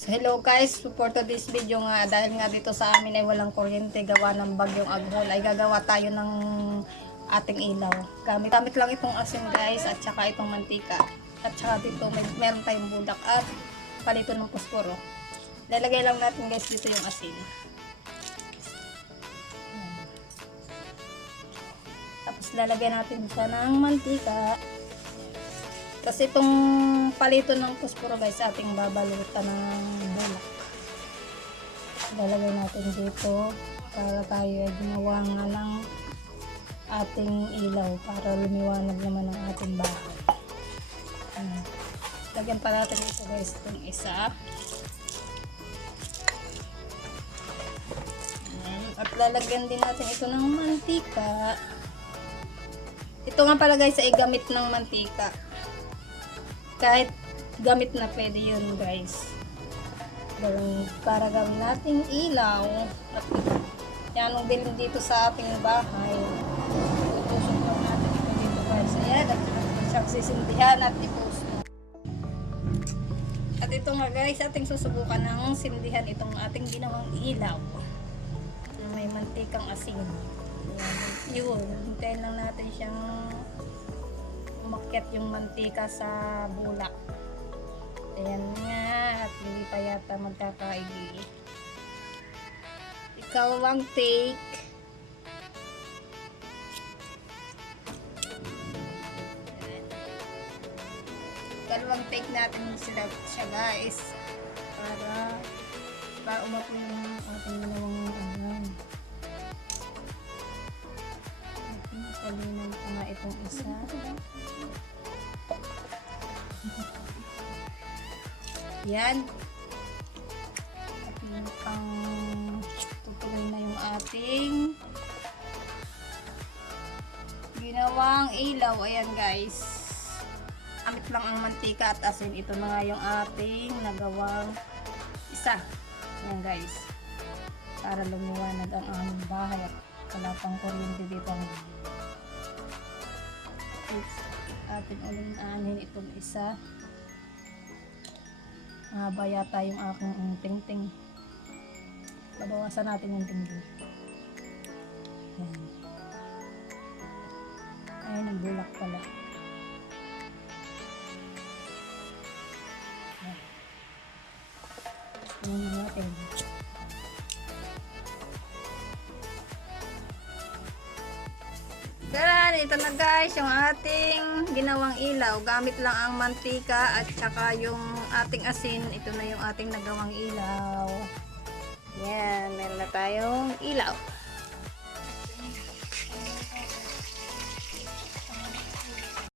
So hello guys, for today's video nga dahil nga dito sa amin ay walang kuryente gawa ng bagyong aghol ay gagawa tayo ng ating ilaw. Gamit, gamit lang itong asin guys at saka itong mantika. At saka dito may, meron tayong bulak at palito ng posporo. Lalagay lang natin guys dito yung asin. Tapos lalagyan natin siya ng mantika. Kasi itong palito ng posporo guys, ating babalutan ng bulak. Lalagay natin dito para tayo ay gumawa nga ng ating ilaw para lumiwanag naman ang ating bahay. Ayan. Lagyan pa natin ito guys itong isa. Ayan. At lalagyan din natin ito ng mantika. Ito nga pala guys ay gamit ng mantika kahit gamit na pwede yun guys. Para gawin nating ilaw. At yan ang bilhin dito sa ating bahay. Tutusok lang natin ito dito guys ayan at siyang sisindihan at ipost at ito nga guys ating susubukan ng sindihan itong ating ginawang ilaw. May mantikang asin. Ayan, yun hintayin lang natin siyang umakyat yung mantika sa bulak. Ayan nga, at hindi pa yata magkakaigi. Ikaw ang take. Dalawang take natin sila siya guys. Para para umapo yung ating ginawang itong isa. Yan. At yung pang tutuloy na yung ating ginawang ilaw. Ayan guys. Amit lang ang mantika at asin. Ito na nga yung ating nagawang isa. Ayan guys. Para lumiwanag ang aming bahay at wala pang kuryente dito Oops. atin uling anin itong isa mahaba yata yung aking um, tingting babawasan natin yung tingting Ayan. ayun ang bulak pala Ayan. Natin Yan, ito na guys, yung ating ginawang ilaw. Gamit lang ang mantika at saka yung ating asin. Ito na yung ating nagawang ilaw. Yan, meron na tayong ilaw.